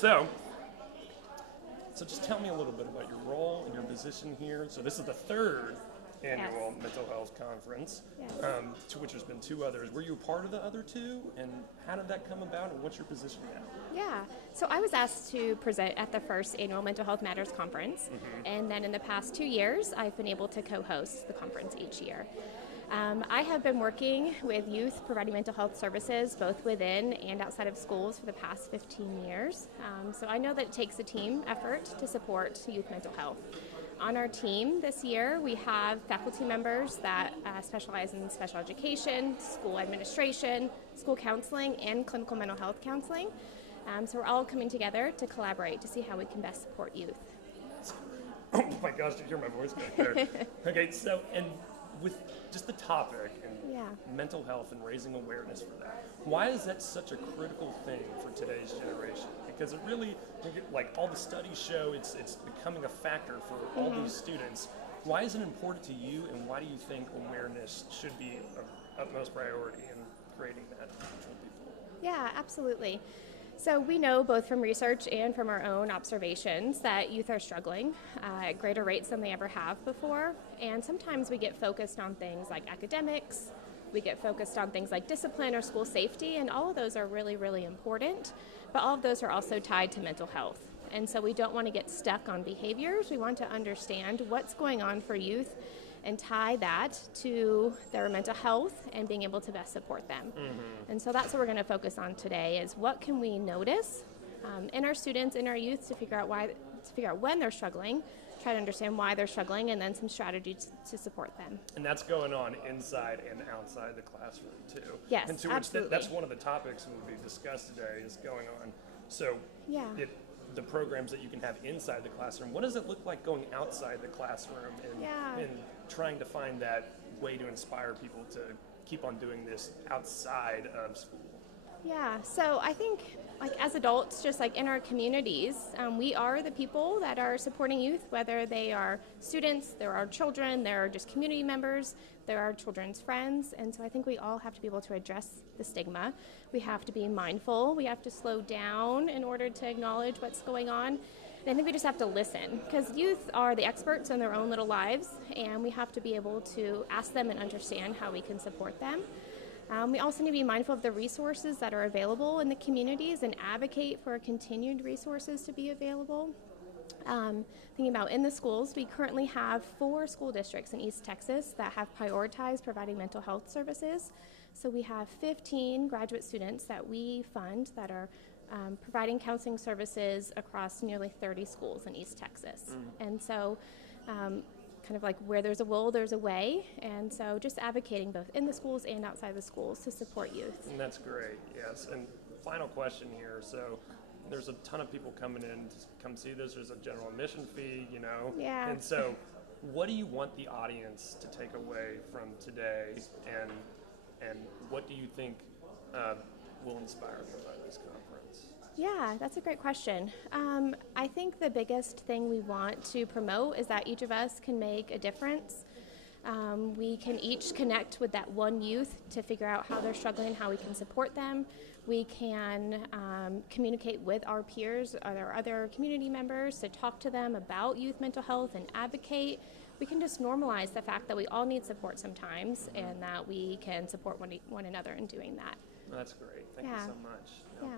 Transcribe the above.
So just tell me a little bit about your role and your position here. So this is the third annual mental health conference, to which there's been two others. Were you a part of the other two, and how did that come about, and what's your position now? Yeah, so I was asked to present at the first annual Mental Health Matters conference, and then in the past 2 years, I've been able to co-host the conference each year. I have been working with youth providing mental health services both within and outside of schools for the past 15 years. So I know that it takes a team effort to support youth mental health. On our team this year, we have faculty members that specialize in special education, school administration, school counseling, and clinical mental health counseling. So we're all coming together to collaborate to see how we can best support youth. Oh my gosh, did you hear my voice back there? Okay, so, and with just the topic and mental health and raising awareness for that, why is that such a critical thing for today's generation? Because it really, like all the studies show, it's becoming a factor for all these students. Why is it important to you, and why do you think awareness should be of utmost priority in creating that for people? Yeah, absolutely. So we know both from research and from our own observations that youth are struggling at greater rates than they ever have before. And sometimes we get focused on things like academics, we get focused on things like discipline or school safety, and all of those are really, really important. But all of those are also tied to mental health. And so we don't want to get stuck on behaviors. We want to understand what's going on for youth and tie that to their mental health and being able to best support them. And so that's what we're going to focus on today, is what can we notice in our students, in our youth, to figure out when they're struggling, try to understand why they're struggling, and then some strategies to support them. And that's going on inside and outside the classroom too. Yes, and to absolutely. That's one of the topics that will be discussed today, is going on. So the programs that you can have inside the classroom, what does it look like going outside the classroom and trying to find that way to inspire people to keep on doing this outside of school? Yeah, so I think like as adults, just like in our communities, we are the people that are supporting youth, whether they are students, they're our children, they're just community members, they're our children's friends. And so I think we all have to be able to address the stigma. We have to be mindful. We have to slow down in order to acknowledge what's going on. And I think we just have to listen, because youth are the experts in their own little lives, and we have to be able to ask them and understand how we can support them. We also need to be mindful of the resources that are available in the communities and advocate for continued resources to be available. Thinking about in the schools, we currently have 4 school districts in East Texas that have prioritized providing mental health services. So we have 15 graduate students that we fund that are providing counseling services across nearly 30 schools in East Texas. And so kind of like where there's a will, there's a way. And so just advocating both in the schools and outside the schools to support youth. And that's great, yes. And final question here. So there's a ton of people coming in to come see this. There's a general admission fee, you know. Yeah. And so what do you want the audience to take away from today? And what do you think will inspire them by this conference? Yeah, that's a great question. I think the biggest thing we want to promote is that each of us can make a difference. We can each connect with that one youth to figure out how they're struggling, how we can support them. We can communicate with our peers or our other community members to talk to them about youth mental health and advocate. We can just normalize the fact that we all need support sometimes, and that we can support one another in doing that. That's great. Thank you so much. Yeah.